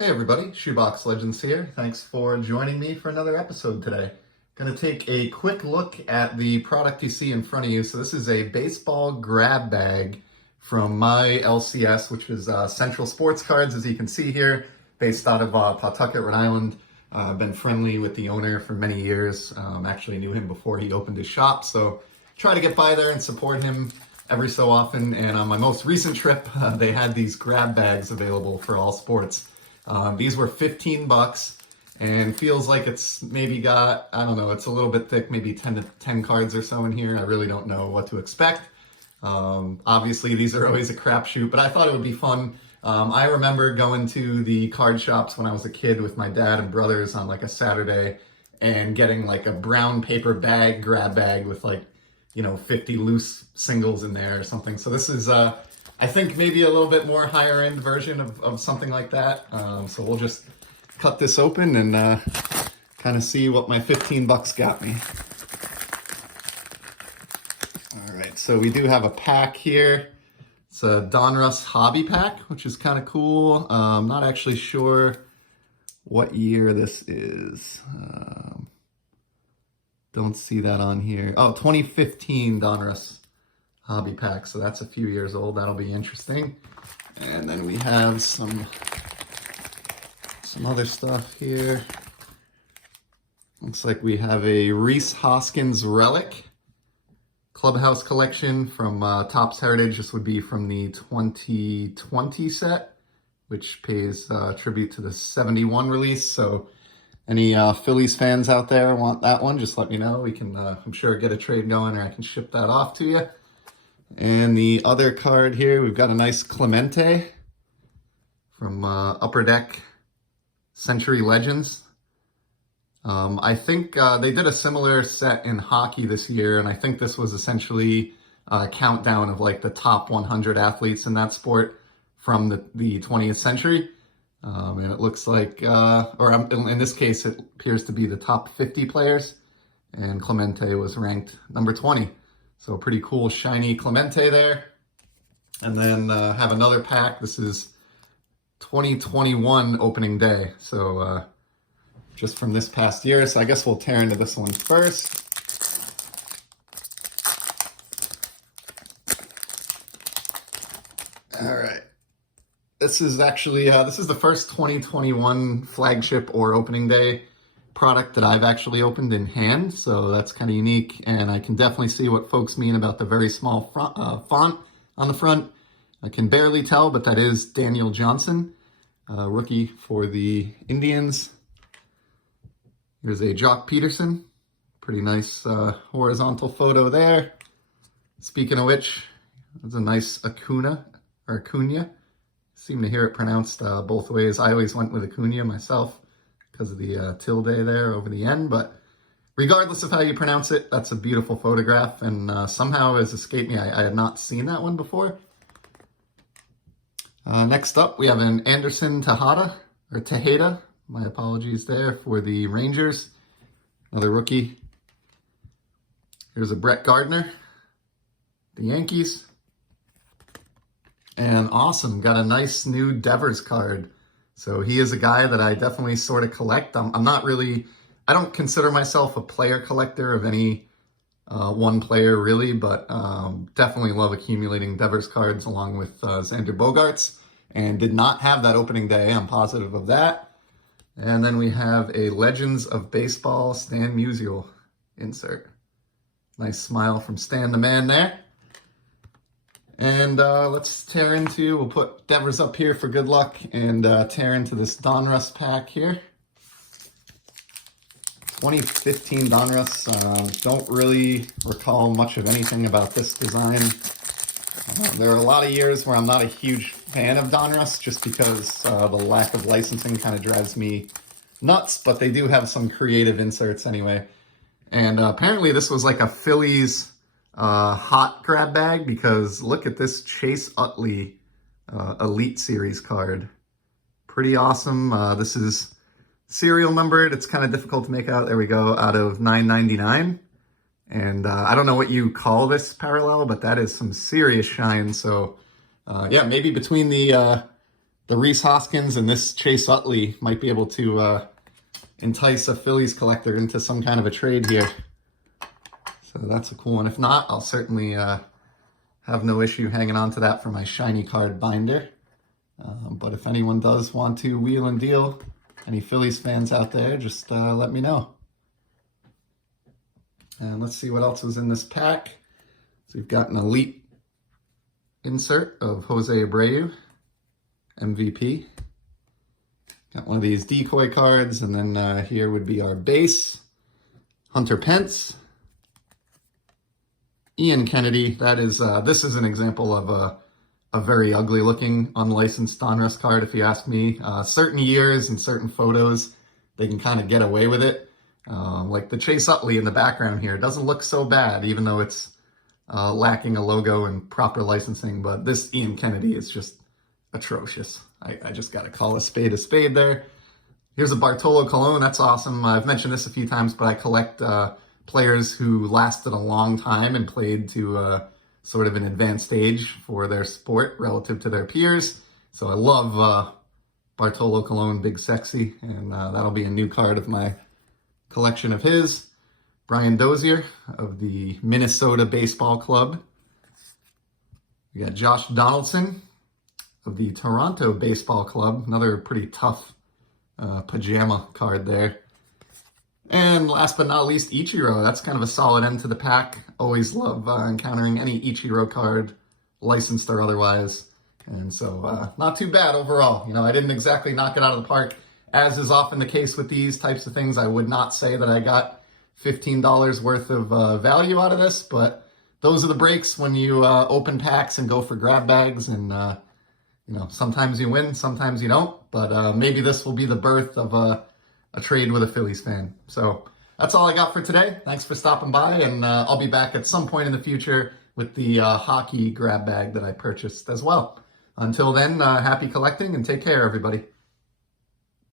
Hey everybody, Shoebox Legends here. Thanks for joining me for another episode today. Going to take a quick look at the product you see in front of you. So this is a baseball grab bag from my LCS, which is Central Sports Cards, as you can see here, based out of Pawtucket, Rhode Island. I've been friendly with the owner for many years. Actually knew him before he opened his shop, so try to get by there and support him every so often. And on my most recent trip, they had these grab bags available for all sports. These were $15 and feels like it's maybe got, I don't know, it's a little bit thick, maybe 10 cards or so in here. I really don't know what to expect. Obviously these are always a crapshoot, but I thought it would be fun. I remember going to the card shops when I was a kid with my dad and brothers on like a Saturday and getting like a brown paper bag, grab bag with like, 50 loose singles in there or something. So this is, I think maybe a little bit more higher end version of something like that. So we'll just cut this open and kind of see what my $15 got me. All right, so we do have a pack here. It's a Donruss Hobby Pack, which is kind of cool. I'm not actually sure what year this is. Don't see that on here. Oh, 2015 Donruss Hobby Pack, so that's a few years old. That'll be interesting. And then we have some other stuff here. Looks like we have a Rhys Hoskins Relic Clubhouse Collection from Topps Heritage. This would be from the 2020 set, which pays tribute to the 71 release. So any Phillies fans out there want that one, just let me know. We can, I'm sure, get a trade going, or I can ship that off to you. And the other card here, we've got a nice Clemente from Upper Deck Century Legends. I think they did a similar set in hockey this year, and I think this was essentially a countdown of like the top 100 athletes in that sport from the 20th century. And it looks like, in this case, it appears to be the top 50 players, and Clemente was ranked number 20. So pretty cool, shiny Clemente there. And then have another pack. This is 2021 opening day. So just from this past year. So I guess we'll tear into this one first. All right. This is actually, this is the first 2021 flagship or opening day product that I've actually opened in hand, so that's kind of unique, and I can definitely see what folks mean about the very small font on the front. I can barely tell, but that is Daniel Johnson, rookie for the Indians. Here's a Jock Peterson, pretty nice horizontal photo there. Speaking of which, there's a nice Acuna. Seem to hear it pronounced both ways. I always went with Acuna myself, because of the tilde there over the end, but regardless of how you pronounce it, that's a beautiful photograph, and somehow has escaped me. I had not seen that one before. Next up, we have an Anderson Tejeda, my apologies there, for the Rangers, another rookie. Here's a Brett Gardner, the Yankees, and awesome, got a nice new Devers card. So he is a guy that I definitely sort of collect. I'm not really, I don't consider myself a player collector of any one player really, but definitely love accumulating Devers cards along with Xander Bogaerts, and did not have that opening day. I'm positive of that. And then we have a Legends of Baseball Stan Musial insert. Nice smile from Stan the man there. And let's tear into, we'll put Devers up here for good luck, and tear into this Donruss pack here. 2015 Donruss. Don't really recall much of anything about this design. There are a lot of years where I'm not a huge fan of Donruss, just because the lack of licensing kind of drives me nuts, but they do have some creative inserts anyway. And apparently this was like a Phillies hot grab bag, because look at this Chase Utley Elite Series card. Pretty awesome. This is serial numbered. It's kind of difficult to make out. There we go, out of 999. And I don't know what you call this parallel, but that is some serious shine. So yeah, maybe between the the Rhys Hoskins and this Chase Utley might be able to entice a Phillies collector into some kind of a trade here. So that's a cool one. If not, I'll certainly have no issue hanging on to that for my shiny card binder. But if anyone does want to wheel and deal, any Phillies fans out there, just let me know. And let's see what else is in this pack. So we've got an Elite insert of Jose Abreu, MVP. Got one of these decoy cards, and then here would be our base. Hunter Pence. Ian Kennedy. That is, this is an example of a very ugly looking unlicensed Donruss card, if you ask me. Certain years and certain photos, they can kind of get away with it. Like the Chase Utley in the background here doesn't look so bad, even though it's lacking a logo and proper licensing. But this Ian Kennedy is just atrocious. I just got to call a spade there. Here's a Bartolo Colon. That's awesome. I've mentioned this a few times, but I collect players who lasted a long time and played to sort of an advanced stage for their sport relative to their peers. So I love Bartolo Colon, Big Sexy, and that'll be a new card of my collection of his. Brian Dozier of the Minnesota Baseball Club. We got Josh Donaldson of the Toronto Baseball Club. Another pretty tough pajama card there. And last but not least, Ichiro. That's kind of a solid end to the pack. Always love encountering any Ichiro card, licensed or otherwise. And so not too bad overall. You know, I didn't exactly knock it out of the park. As is often the case with these types of things, I would not say that I got $15 worth of value out of this, but those are the breaks when you open packs and go for grab bags, and you know, sometimes you win, sometimes you don't, but maybe this will be the birth of a trade with a Phillies fan. So that's all I got for today. Thanks for stopping by, and I'll be back at some point in the future with the hockey grab bag that I purchased as well. Until then, happy collecting and take care, everybody.